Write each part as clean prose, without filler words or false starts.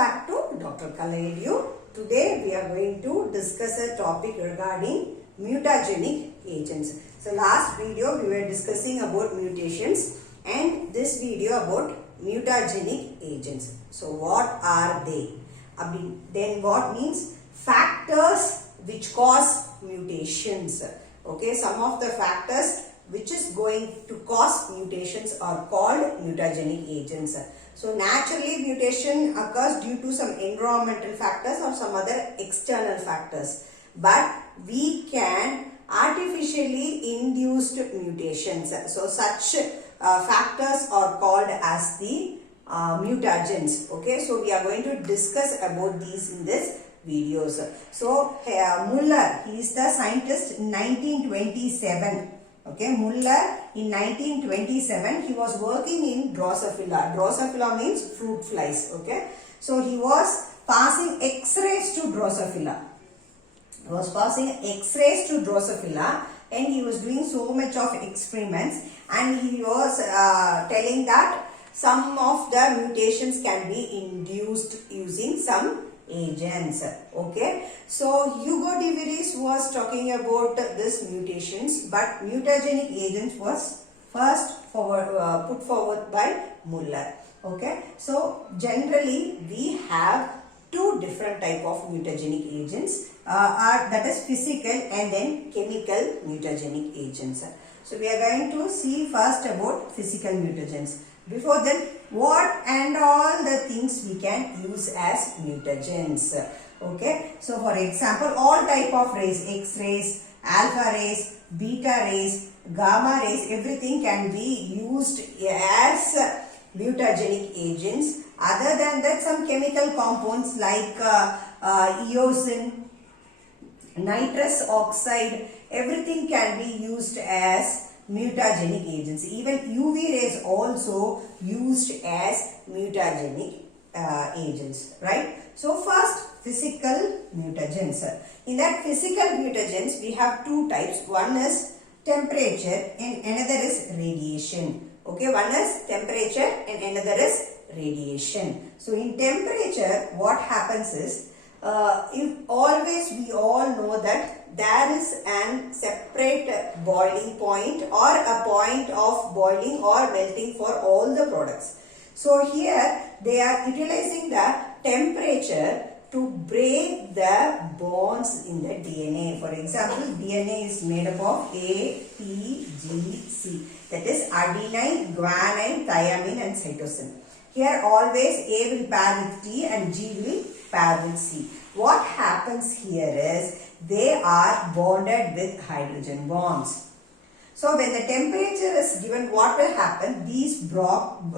back to Dr. Kalaedu. Today we are going to discuss a topic regarding mutagenic agents. So last video we were discussing about mutations and this video about mutagenic agents. So what are they? Then what means factors which cause mutations. Okay, some of the factors which is going to cause mutations are called mutagenic agents. So naturally mutation occurs due to some environmental factors or some other external factors. But we can artificially induced mutations. So such factors are called as the mutagens. Okay, so we are going to discuss about these in this videos. So Muller, he is the scientist in 1927. Okay, Muller in 1927 he was working in Drosophila. Drosophila means fruit flies. Okay, so he was passing X-rays to Drosophila. He was passing X-rays to Drosophila and he was doing so much of experiments and he was telling that some of the mutations can be induced using some agents. Okay, so Hugo de Vries was talking about this mutations, but mutagenic agents was first put forward by Muller. Okay, so generally we have two different type of mutagenic agents, that is physical and then chemical mutagenic agents. So we are going to see first about physical mutagens. Before that, what and all the things we can use as mutagens. Okay, so for example, all type of rays, X-rays, alpha rays, beta rays, gamma rays, everything can be used as mutagenic agents. Other than that, some chemical compounds like eosin, nitrous oxide, everything can be used as mutagenic agents. Even UV rays also used as mutagenic agents, right? So first, physical mutagens. In that physical mutagens, we have two types. One is temperature and another is radiation. Okay, one is temperature and another is radiation. So in temperature, what happens is, if always we all know that there is an separate boiling point or a point of boiling or melting for all the products. So here they are utilizing the temperature to break the bonds in the DNA. For example, DNA is made up of A, T, G, C. That is adenine, guanine, thymine and cytosine. Here always A will pair with T and G will pair with C. What happens here is they are bonded with hydrogen bonds. So when the temperature is given, what will happen? These bonds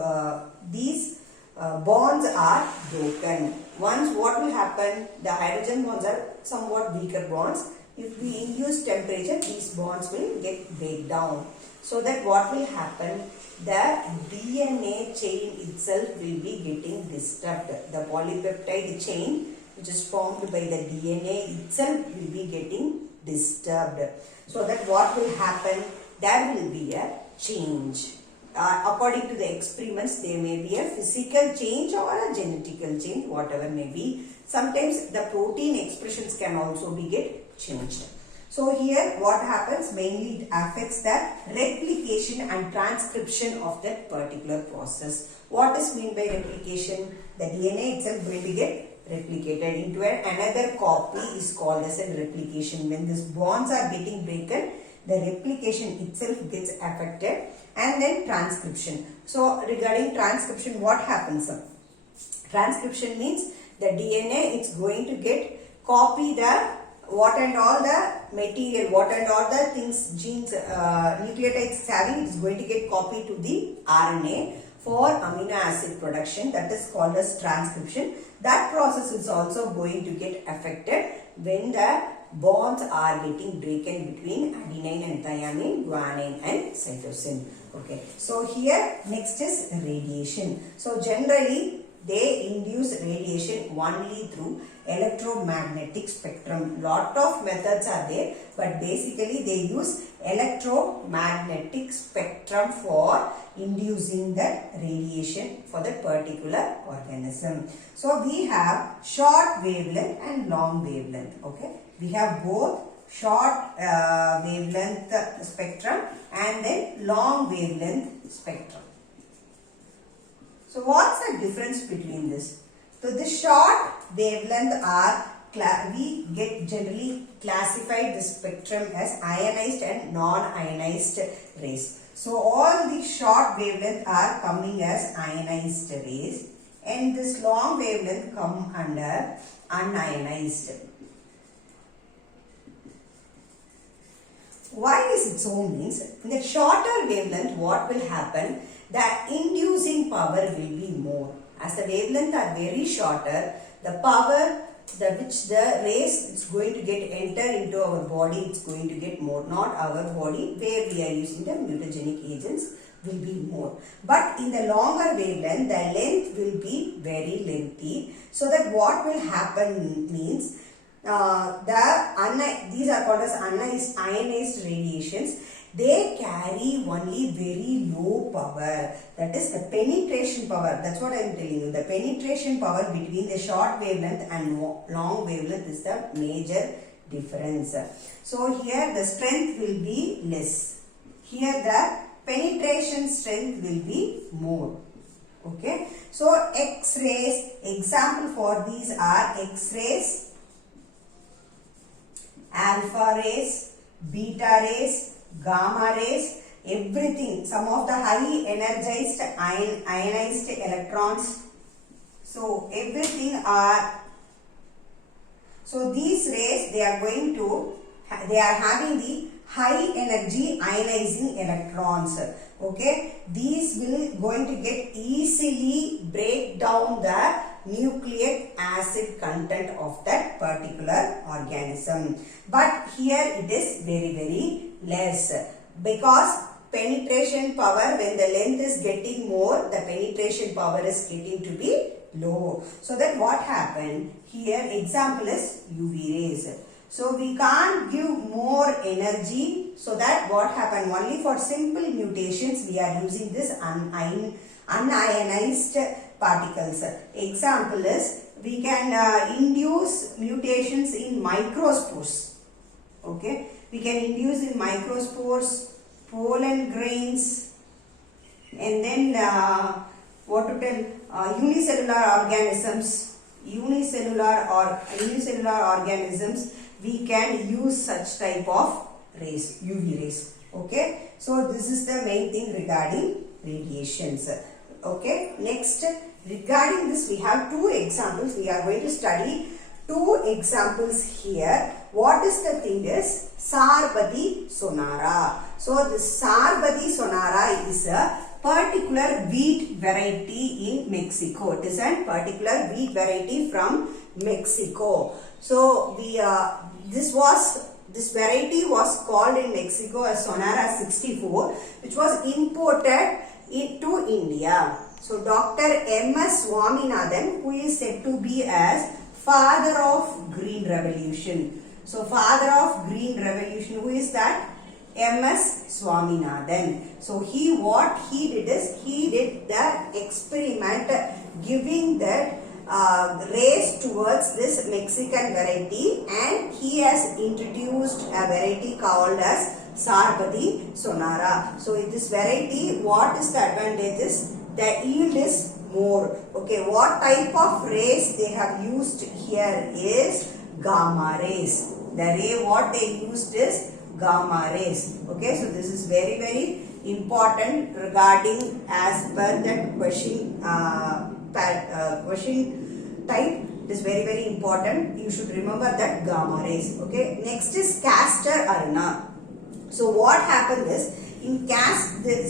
are broken. Once what will happen? The hydrogen bonds are somewhat weaker bonds. If we induce temperature, these bonds will get break down. So that what will happen? The DNA chain itself will be getting disturbed. The polypeptide chain which is formed by the DNA itself will be getting disturbed. So that what will happen? There will be a change. According to the experiments, there may be a physical change or a genetical change, whatever may be. Sometimes the protein expressions can also be get changed. So here what happens? Mainly it affects the replication and transcription of that particular process. What is meant by replication? The DNA itself will be get replicated into another copy is called as a replication. When these bonds are getting broken, the replication itself gets affected and then transcription. So regarding transcription, what happens? Transcription means the DNA is going to get copy the what and all the material, what and all the things, genes, nucleotides having is going to get copied to the RNA for amino acid production. That is called as transcription. That process is also going to get affected when the bonds are getting broken between adenine and thymine, guanine and cytosine. Okay. So here next is radiation. So generally they induce radiation only through electromagnetic spectrum. Lot of methods are there, but basically they use electromagnetic spectrum for inducing that radiation for that particular organism. So we have short wavelength and long wavelength. Okay, we have both short wavelength spectrum and then long wavelength spectrum. So what's the difference between this? So the short wavelength are, we get generally classified the spectrum as ionized and non-ionized rays. So all the short wavelength are coming as ionized rays, and this long wavelength come under unionized. Why is it so? Means in the shorter wavelength, what will happen? The inducing power will be more. As the wavelength are very shorter, the power which the rays it's going to get enter into our body, it's going to get more. Not our body, where we are using the mutagenic agents, will be more. But in the longer wavelength, the length will be very lengthy. So that what will happen means, these are called as ionized radiations. They carry only very low power. That is the penetration power. That's what I am telling you. The penetration power between the short wavelength and long wavelength is the major difference. So here the strength will be less. Here the penetration strength will be more. Okay. So X-rays, example for these are X-rays, alpha rays, beta rays, gamma rays, everything. Some of the high energized ionized electrons. So everything are, so these rays they are having the high energy ionizing electrons. Okay, these will going to get easily break down the nucleic acid content of that particular organism. But here it is very less, because penetration power, when the length is getting more, the penetration power is getting to be low. So that what happened here, example is UV rays. So we can't give more energy, so that what happened, only for simple mutations we are using this unionized particles. Example is, we can induce mutations in microspores. Okay, we can induce in microspores, pollen grains, and then unicellular organisms. Unicellular organisms, we can use such type of rays, UV rays. Okay, so this is the main thing regarding radiations. Okay, next, regarding this we have two examples. We are going to study two examples here. What is the thing is Sarbati sonara. So this Sarbati sonara is a particular wheat variety in Mexico. It is a particular wheat variety from Mexico. So this variety was called in Mexico as Sonara 64, which was imported into India. So Dr. M.S. Swaminathan, who is said to be as father of Green Revolution. So father of Green Revolution, who is that? M.S. Swaminathan. So what he did is, he did the experiment giving that rays towards this Mexican variety, and he has introduced a variety called as Sarbati sonara. So in this variety, what is the advantage is, the yield is more. Okay, what type of rays they have used here is gamma rays. The ray what they used is gamma rays. Okay, so this is very important regarding as per that question type. It is very important. You should remember that gamma rays. Okay, next is castor arena. So what happened is, in castor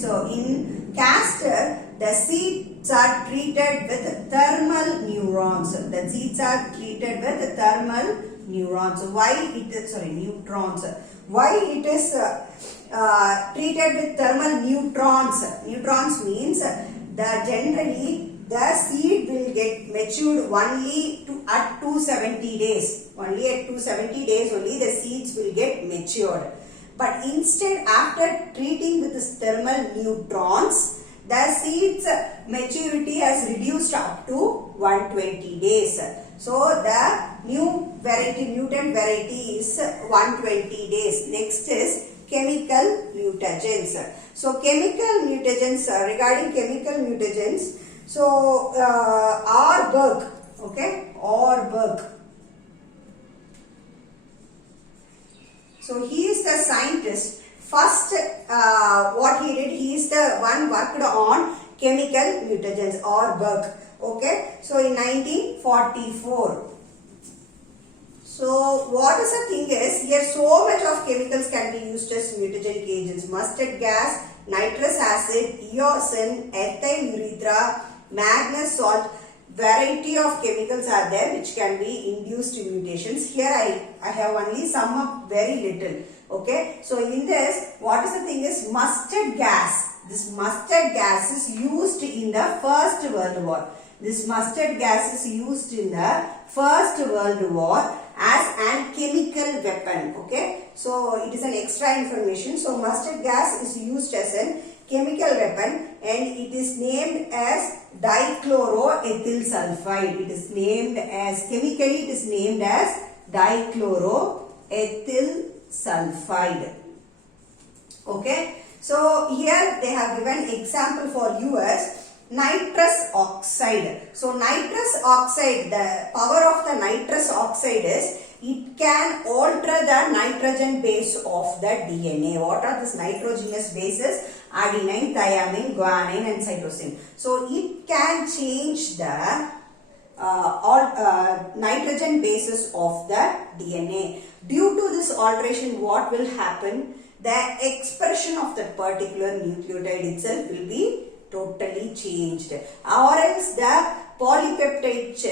the seeds are treated with thermal neurons. The seeds are treated with thermal neurons. Why it is neutrons? Why it is treated with thermal neutrons? Neutrons means generally the seed will get matured only at 270 days. Only at 270 days only the seeds will get matured. But instead, after treating with this thermal neutrons, the seeds maturity has reduced up to 120 days. So the new variety, mutant variety is 120 days. Next is chemical mutagens. So chemical mutagens, regarding chemical mutagens, so Orberg, okay, Orberg. So he is the scientist. First, what he did, he is the one worked on chemical mutagens, Orberg. Okay, so in 1944. So what is the thing is, here so much of chemicals can be used as mutagenic agents. Mustard gas, nitrous acid, eosin, ethyl urethra, manganese salt. Variety of chemicals are there which can be induced mutations. Here I have only sum up very little. Okay, so in this, what is the thing is mustard gas. This mustard gas is used in the First World War. This mustard gas is used in the First World War as a chemical weapon. Okay, so it is an extra information. So mustard gas is used as a chemical weapon and it is named as dichloroethyl sulfide. It is named as, chemically it is named as dichloroethyl sulfide. Okay, so here they have given example for you as nitrous oxide. So nitrous oxide, the power of the nitrous oxide is it can alter the nitrogen base of the DNA. What are these nitrogenous bases? Adenine, thymine, guanine and cytosine. So it can change the nitrogen bases of the DNA. Due to this alteration, what will happen? The expression of that particular nucleotide itself will be totally changed, or else the polypeptide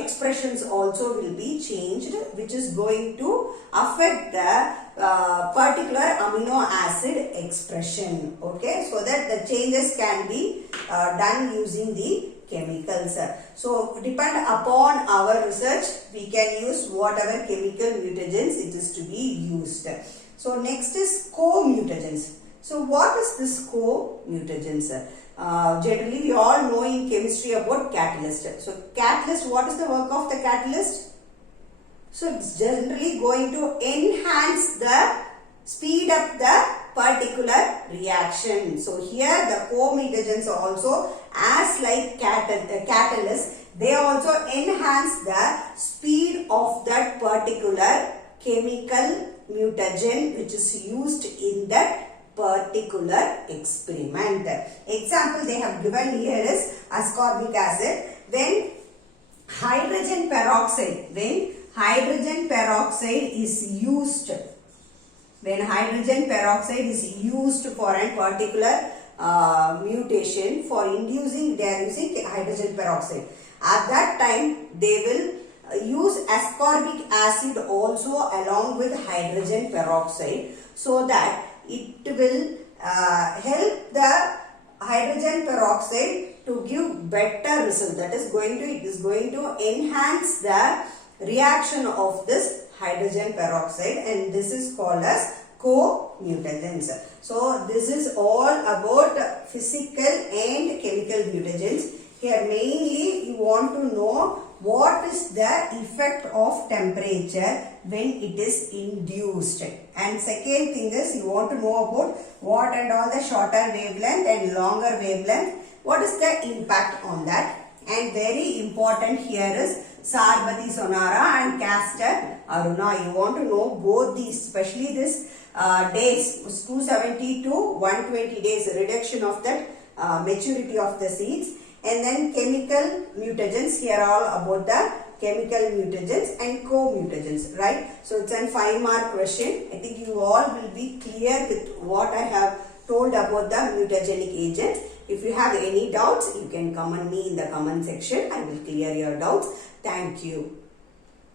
expressions also will be changed, which is going to affect the particular amino acid expression. Okay, so that the changes can be done using the chemicals. So depend upon our research, we can use whatever chemical mutagens it is to be used. So next is co-mutagens. So what is this co-mutagens? Generally we all know in chemistry about catalyst. So catalyst, what is the work of the catalyst? So it's generally going to enhance the, speed up the particular reaction. So here the co-mutagens also, as like catalyst, they also enhance the speed of that particular chemical mutagen which is used in that particular experiment. Example they have given here is ascorbic acid. When hydrogen peroxide is used, for a particular mutation, for inducing, they are using hydrogen peroxide. At that time they will use ascorbic acid also along with hydrogen peroxide, so that it will help the hydrogen peroxide to give better result. That is it is going to enhance the reaction of this hydrogen peroxide, and this is called as co-mutagens. So this is all about physical and chemical mutagens. Here mainly you want to know what is the effect of temperature when it is induced. And second thing is you want to know about what and all the shorter wavelength and longer wavelength. What is the impact on that? And very important here is Sarbati Sonara and Castor Aruna. You want to know both these, especially this days, 270 to 120 days reduction of that maturity of the seeds. And then chemical mutagens, here all about the chemical mutagens and co-mutagens, right? So it's a 5-mark question. I think you all will be clear with what I have told about the mutagenic agents. If you have any doubts, you can comment me in the comment section. I will clear your doubts. Thank you.